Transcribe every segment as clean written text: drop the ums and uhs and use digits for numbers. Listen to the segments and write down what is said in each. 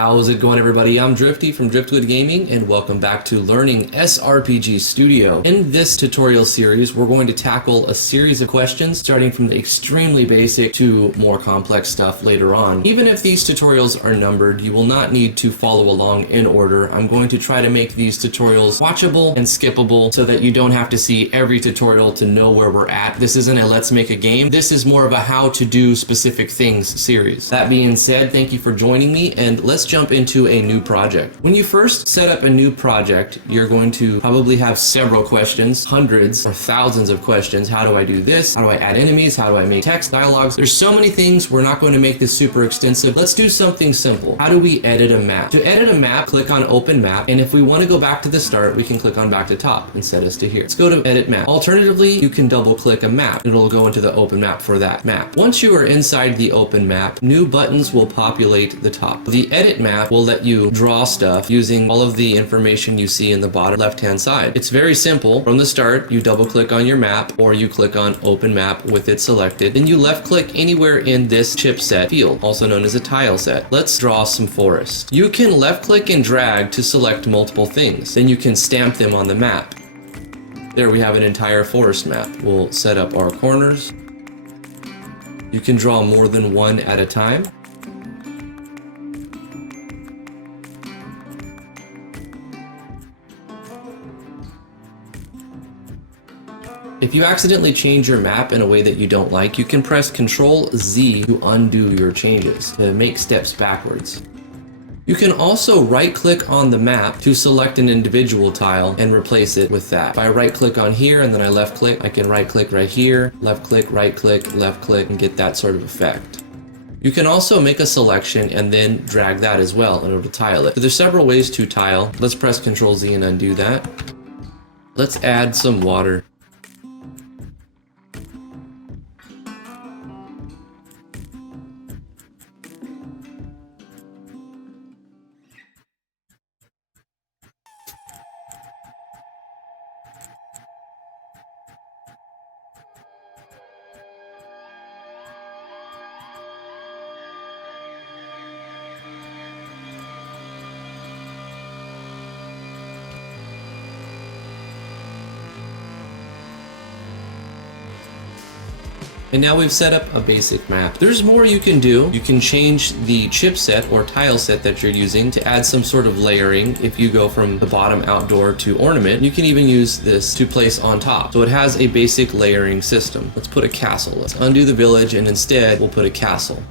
How's it going, everybody? I'm Drifty from Driftwood Gaming, and welcome back to Learning SRPG Studio. In this tutorial series, we're going to tackle a series of questions starting from the extremely basic to more complex stuff later on. Even if these tutorials are numbered, you will not need to follow along in order. I'm going to try to make these tutorials watchable and skippable so that you don't have to see every tutorial to know where we're at. This isn't a let's make a game. This is more of a how to do specific things series. That being said, thank you for joining me, and let's jump into a new project. When you first set up a new project, you're going to probably have several questions, hundreds or thousands of questions. How do I do this? How do I add enemies? How do I make text, dialogues? There's so many things. We're not going to make this super extensive. Let's do something simple. How do we edit a map? To edit a map, click on Open Map, and if we want to go back to the start, we can click on Back to Top and set us to here. Let's go to Edit Map. Alternatively, you can double click a map. It'll go into the open map for that map. Once you are inside the open map, new buttons will populate the top. The Edit Map will let you draw stuff using all of the information you see in the bottom left-hand side. It's very simple. From the start, you double click on your map, or you click on Open Map with it selected. Then you left click anywhere in this chipset field, also known as a tile set. Let's draw some forest. You can left click and drag to select multiple things. Then you can stamp them on the map. There we have an entire forest map. We'll set up our corners. You can draw more than one at a time. If you accidentally change your map in a way that you don't like, you can press Ctrl-Z to undo your changes, to make steps backwards. You can also right-click on the map to select an individual tile and replace it with that. If I right-click on here and then I left-click, I can right-click right here, left-click, right-click, left-click, and get that sort of effect. You can also make a selection and then drag that as well in order to tile it. So there's several ways to tile. Let's press Ctrl-Z and undo that. Let's add some water. And now we've set up a basic map. There's more you can do. You can change the chipset or tile set that you're using to add some sort of layering. If you go from the bottom outdoor to ornament, you can even use this to place on top. So it has a basic layering system. Let's put a castle. Let's undo the village, and instead we'll put a castle.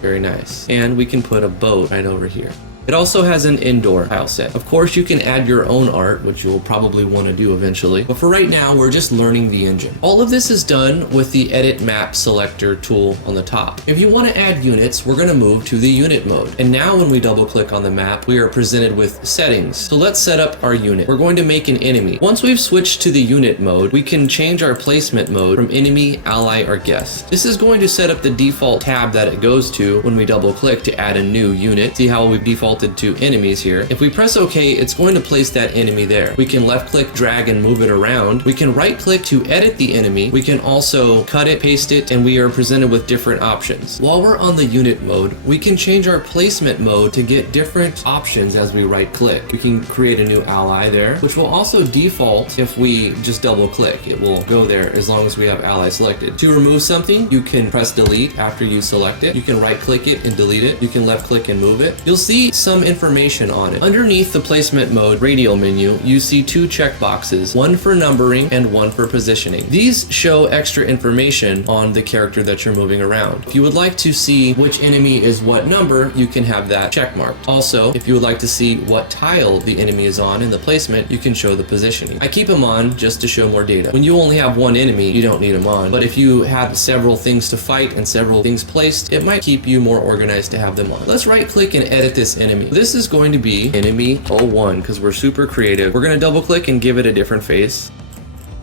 Very nice. And we can put a boat right over here. It also has an indoor tile set. Of course, you can add your own art, which you'll probably want to do eventually. But for right now, we're just learning the engine. All of this is done with the Edit Map Selector tool on the top. If you want to add units, we're going to move to the unit mode. And now when we double click on the map, we are presented with settings. So let's set up our unit. We're going to make an enemy. Once we've switched to the unit mode, we can change our placement mode from enemy, ally, or guest. This is going to set up the default tab that it goes to when we double click to add a new unit. See how we've defaulted to enemies here. If we press OK, it's going to place that enemy there. We can left click, drag, and move it around. We can right click to edit the enemy. We can also cut it, paste it, and we are presented with different options. While we're on the unit mode, we can change our placement mode to get different options as we right click. We can create a new ally there, which will also default if we just double click. It will go there as long as we have ally selected. To remove something, you can press delete after you select it. You can right click it and delete it. You can left click and move it. You'll see some information on it. Underneath the placement mode radial menu, you see two checkboxes, one for numbering and one for positioning. These show extra information on the character that you're moving around. If you would like to see which enemy is what number, you can have that check marked. Also, if you would like to see what tile the enemy is on in the placement, you can show the positioning. I keep them on just to show more data. When you only have one enemy, you don't need them on. But if you have several things to fight and several things placed, it might keep you more organized to have them on. Let's right click and edit this enemy. This is going to be enemy 01 because we're super creative. We're going to double click and give it a different face.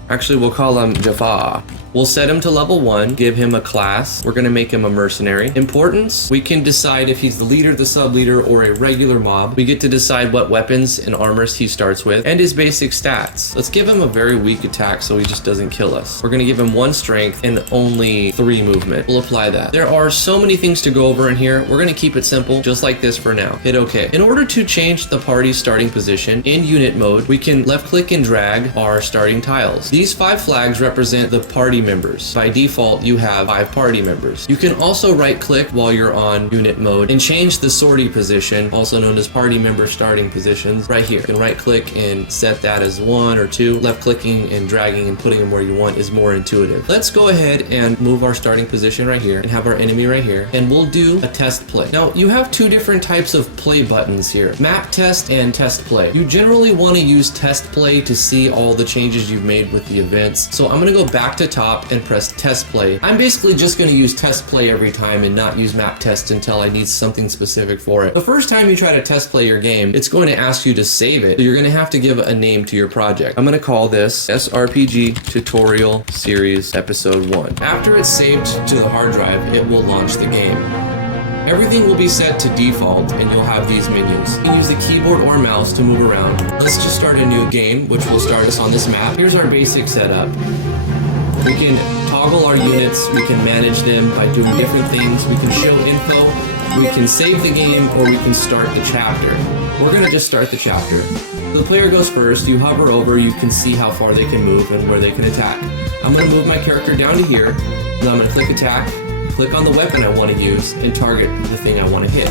Actually, we'll call him Jafar. We'll set him to level 1, give him a class. We're gonna make him a mercenary. Importance, we can decide if he's the leader, the sub-leader, or a regular mob. We get to decide what weapons and armors he starts with, and his basic stats. Let's give him a very weak attack so he just doesn't kill us. We're gonna give him 1 strength and only 3 movement. We'll apply that. There are so many things to go over in here. We're gonna keep it simple, just like this for now. Hit OK. In order to change the party's starting position in unit mode, we can left click and drag our starting tiles. These 5 flags represent the party members. By default, you have 5 party members. You can also right click while you're on unit mode and change the sortie position, also known as party member starting positions, right here. You can right click and set that as 1 or 2. Left clicking and dragging and putting them where you want is more intuitive. Let's go ahead and move our starting position right here and have our enemy right here, and we'll do a test play. Now, you have 2 different types of play buttons here, map test and test play. You generally want to use test play to see all the changes you've made with the events. So I'm going to go back to top and press test play. I'm basically just going to use test play every time and not use map test until I need something specific for it. The first time you try to test play your game, it's going to ask you to save it. So you're going to have to give a name to your project. I'm going to call this SRPG Tutorial Series Episode 1. After it's saved to the hard drive, it will launch the game. Everything will be set to default and you'll have these menus. You can use the keyboard or mouse to move around. Let's just start a new game, which will start us on this map. Here's our basic setup. We can toggle our units, we can manage them by doing different things, we can show info, we can save the game, or we can start the chapter. We're gonna just start the chapter. So the player goes first, you hover over, you can see how far they can move and where they can attack. I'm gonna move my character down to here, and I'm gonna click attack, click on the weapon I wanna use, and target the thing I wanna hit.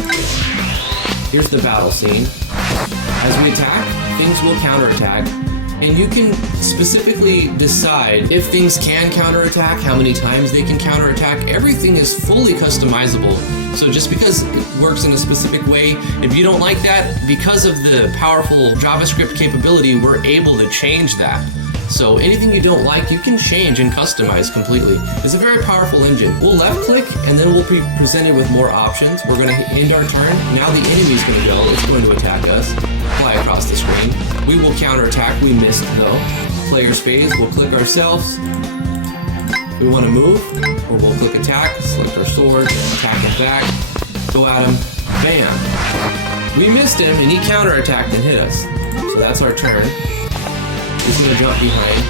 Here's the battle scene. As we attack, things will counterattack, and you can specifically decide if things can counterattack, how many times they can counterattack. Everything is fully customizable. So just because it works in a specific way, if you don't like that, because of the powerful JavaScript capability, we're able to change that. So anything you don't like, you can change and customize completely. It's a very powerful engine. We'll left click and then we'll be presented with more options. We're gonna end our turn. Now the enemy's gonna go, it's going to attack us. Fly across the screen. We will counterattack, we missed though. Player's phase, we'll click ourselves. We wanna move, or we'll click attack, select our sword, attack him back, go at him, bam. We missed him and he counterattacked and hit us. So that's our turn. He's gonna jump behind.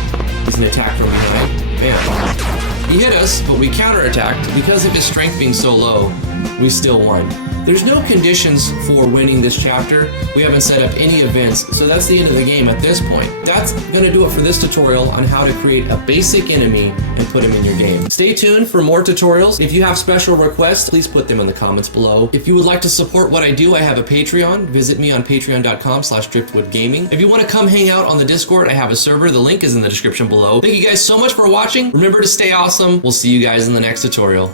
He's gonna attack from behind. Bam. He hit us, but we counterattacked. Because of his strength being so low, we still won. There's no conditions for winning this chapter. We haven't set up any events, so that's the end of the game at this point. That's gonna do it for this tutorial on how to create a basic enemy and put him in your game. Stay tuned for more tutorials. If you have special requests, please put them in the comments below. If you would like to support what I do, I have a Patreon. Visit me on patreon.com/driftwoodgaming. If you wanna come hang out on the Discord, I have a server. The link is in the description below. Thank you guys so much for watching. Remember to stay awesome. We'll see you guys in the next tutorial.